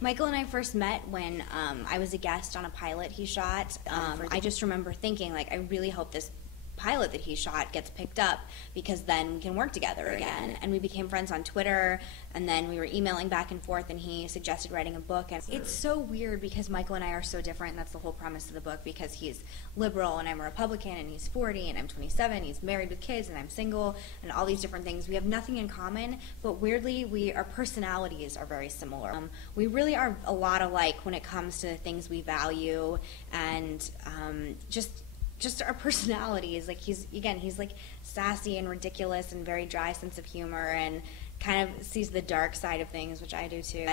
Michael and I first met when I was a guest on a pilot he shot. I just remember thinking, like, I really hope this pilot that he shot gets picked up because then we can work together again. And we became friends on Twitter, and then we were emailing back and forth, and he suggested writing a book. And it's so weird because Michael and I are so different, and that's the whole premise of the book, because he's liberal and I'm a Republican, and he's 40 and I'm 27, he's married with kids and I'm single, and all these different things. We have nothing in common, but weirdly our personalities are very similar. We really are a lot alike when it comes to the things we value, and just our personalities. Like, he's like sassy and ridiculous and very dry sense of humor, and kind of sees the dark side of things, which I do too.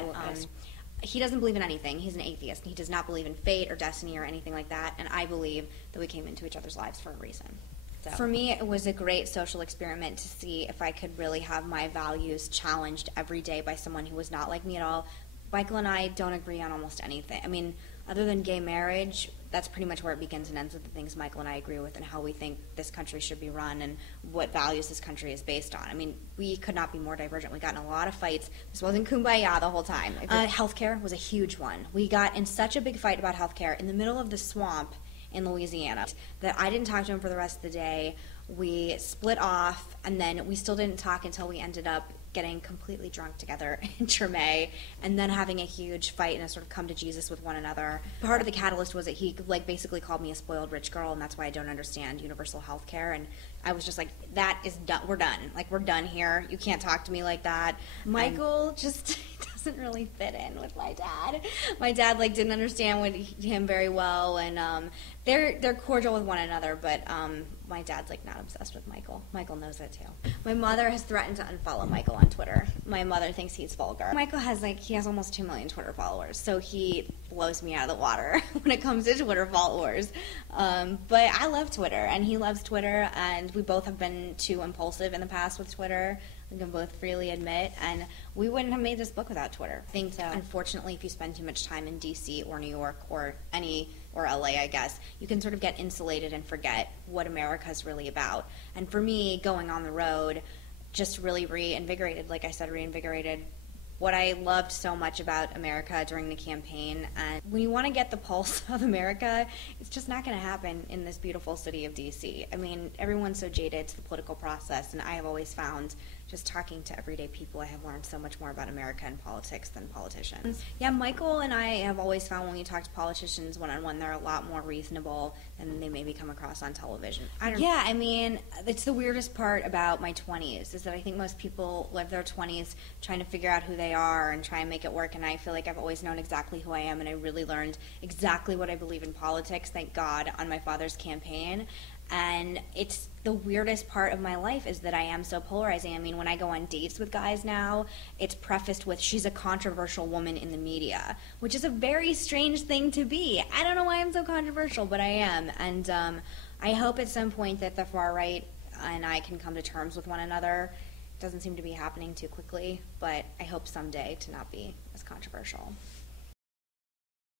He doesn't believe in anything. He's an atheist. He does not believe in fate or destiny or anything like that, and I believe that we came into each other's lives for a reason. So, for me, it was a great social experiment to see if I could really have my values challenged every day by someone who was not like me at all. Michael and I don't agree on almost anything. I mean, other than gay marriage, that's pretty much where it begins and ends with the things Michael and I agree with, and how we think this country should be run and what values this country is based on. I mean, we could not be more divergent. We got in a lot of fights. This wasn't kumbaya the whole time. Healthcare was a huge one. We got in such a big fight about healthcare in the middle of the swamp in Louisiana that I didn't talk to him for the rest of the day. We split off, and then we still didn't talk until we ended up getting completely drunk together in Tremay, and then having a huge fight and a sort of come to Jesus with one another. Part of the catalyst was that he basically called me a spoiled rich girl, and that's why I don't understand universal health care. And I was just like, that is done. We're done. Like, we're done here. You can't talk to me like that. Michael just doesn't really fit in with my dad. My dad didn't understand him very well, and they're cordial with one another, but my dad's not obsessed with Michael. Michael knows that too. My mother has threatened to unfollow Michael on Twitter. My mother thinks he's vulgar. Michael has he has almost 2 million Twitter followers, so he blows me out of the water when it comes to Twitter followers. But I love Twitter, and he loves Twitter, and we both have been too impulsive in the past with Twitter. We can both freely admit, and we wouldn't have made this book without Twitter. I think that, unfortunately, if you spend too much time in D.C. or New York or L.A., I guess, you can sort of get insulated and forget what America is really about. And for me, going on the road just really reinvigorated what I loved so much about America during the campaign. And when you want to get the pulse of America, it's just not going to happen in this beautiful city of D.C. I mean, everyone's so jaded to the political process, and I have always found, just talking to everyday people, I have learned so much more about America and politics than politicians. Yeah, Michael and I have always found when we talk to politicians one-on-one, they're a lot more reasonable than they maybe come across on television. I mean, it's the weirdest part about my 20s, is that I think most people live their 20s trying to figure out who they are and try and make it work, and I feel like I've always known exactly who I am, and I really learned exactly what I believe in politics, thank God, on my father's campaign. And it's the weirdest part of my life is that I am so polarizing. I mean, when I go on dates with guys now, it's prefaced with, she's a controversial woman in the media, which is a very strange thing to be. I don't know why I'm so controversial, but I am. And I hope at some point that the far right and I can come to terms with one another. It doesn't seem to be happening too quickly, but I hope someday to not be as controversial.